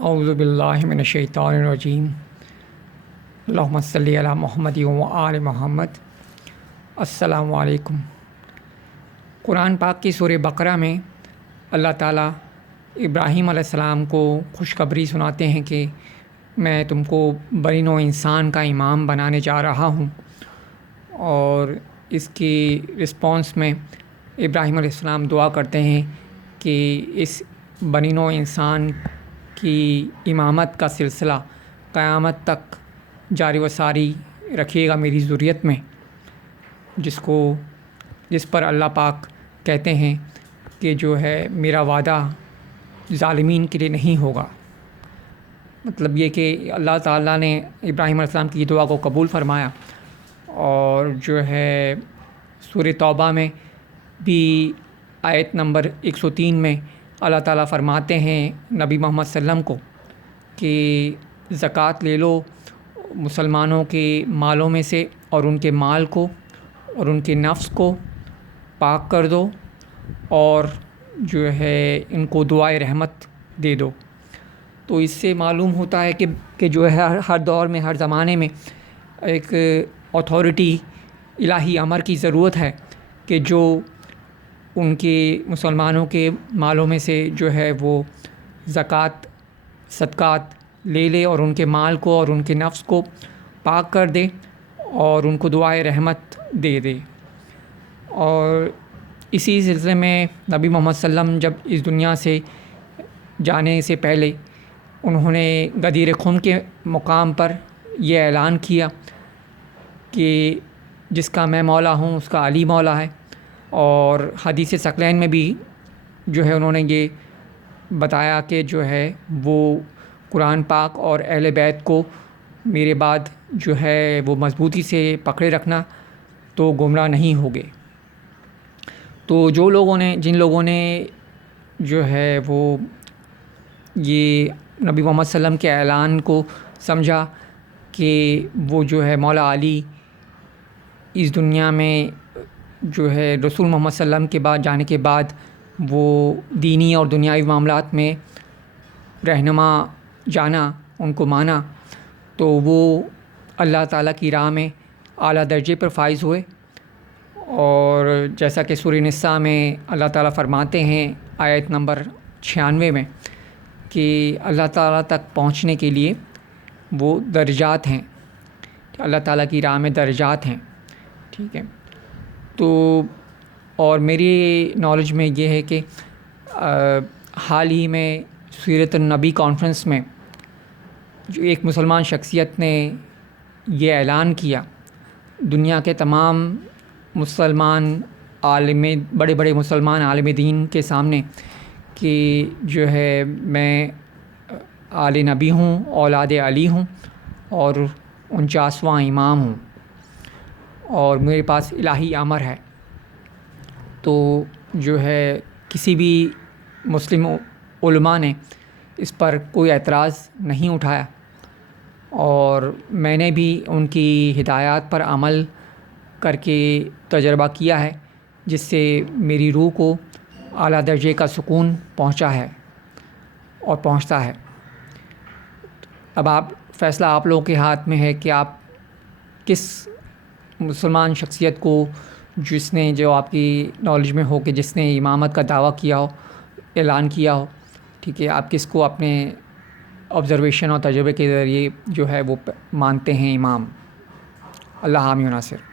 اعوذ باللہ من الشیطان الرجیم اللہم صلی علی محمد و آل محمد۔ السلام علیکم۔ قرآن پاک کی سورہ بقرہ میں اللہ تعالیٰ ابراہیم علیہ السلام کو خوشخبری سناتے ہیں کہ میں تم کو بنی نوع انسان کا امام بنانے جا رہا ہوں، اور اس کی رسپانس میں ابراہیم علیہ السلام دعا کرتے ہیں کہ اس بنی نوع انسان کی امامت کا سلسلہ قیامت تک جاری و ساری رکھیے گا میری ذریت میں، جس پر اللہ پاک کہتے ہیں کہ جو ہے میرا وعدہ ظالمین کے لیے نہیں ہوگا۔ مطلب یہ کہ اللہ تعالیٰ نے ابراہیم علیہ السلام کی دعا کو قبول فرمایا، اور جو ہے سورہ توبہ میں بھی آیت نمبر 103 میں اللہ تعالیٰ فرماتے ہیں نبی محمد صلی اللہ علیہ وسلم کو کہ زکوٰۃ لے لو مسلمانوں کے مالوں میں سے، اور ان کے مال کو اور ان کے نفس کو پاک کر دو، اور جو ہے ان کو دعائے رحمت دے دو۔ تو اس سے معلوم ہوتا ہے کہ جو ہے ہر دور میں، ہر زمانے میں ایک اتھارٹی الہی امر کی ضرورت ہے کہ جو ان کے مسلمانوں کے مالوں میں سے جو ہے وہ زکوٰۃ صدقات لے لے، اور ان کے مال کو اور ان کے نفس کو پاک کر دے، اور ان کو دعائے رحمت دے دے۔ اور اسی سلسلے میں نبی محمد صلی اللہ علیہ وسلم جب اس دنیا سے جانے سے پہلے انہوں نے غدیر خم کے مقام پر یہ اعلان کیا کہ جس کا میں مولا ہوں اس کا علی مولا ہے، اور حدیث ثقلین میں بھی جو ہے انہوں نے یہ بتایا کہ جو ہے وہ قرآن پاک اور اہل بیت کو میرے بعد جو ہے وہ مضبوطی سے پکڑے رکھنا تو گمراہ نہیں ہوگے۔ تو جن لوگوں نے جو ہے وہ یہ نبی محمد صلی اللہ علیہ وسلم کے اعلان کو سمجھا کہ وہ جو ہے مولا علی اس دنیا میں جو ہے رسول محمد صلی اللہ علیہ وسلم کے بعد جانے کے بعد وہ دینی اور دنیاوی معاملات میں رہنما جانا، ان کو مانا، تو وہ اللہ تعالیٰ کی راہ میں اعلیٰ درجے پر فائز ہوئے۔ اور جیسا کہ سورہ نساء میں اللہ تعالیٰ فرماتے ہیں آیت نمبر 96 میں کہ اللہ تعالیٰ تک پہنچنے کے لیے وہ درجات ہیں، اللہ تعالیٰ کی راہ میں درجات ہیں، ٹھیک ہے۔ تو اور میری نالج میں یہ ہے کہ حال ہی میں سیرت النبی کانفرنس میں جو ایک مسلمان شخصیت نے یہ اعلان کیا دنیا کے تمام بڑے بڑے مسلمان عالم دین کے سامنے کہ جو ہے میں آل نبی ہوں، اولاد علی ہوں، اور 49واں امام ہوں، اور میرے پاس الہی امر ہے۔ تو جو ہے کسی بھی مسلم علماء نے اس پر کوئی اعتراض نہیں اٹھایا، اور میں نے بھی ان کی ہدایات پر عمل کر کے تجربہ کیا ہے، جس سے میری روح کو اعلیٰ درجے کا سکون پہنچا ہے اور پہنچتا ہے۔ اب فیصلہ آپ لوگوں کے ہاتھ میں ہے کہ آپ کس مسلمان شخصیت کو جس نے جو آپ کی نالج میں ہو کہ جس نے امامت کا دعویٰ کیا ہو، اعلان کیا ہو، ٹھیک ہے، آپ کس کو اپنے آبزرویشن اور تجربے کے ذریعے جو ہے وہ مانتے ہیں امام۔ اللہ حامی و ناصر۔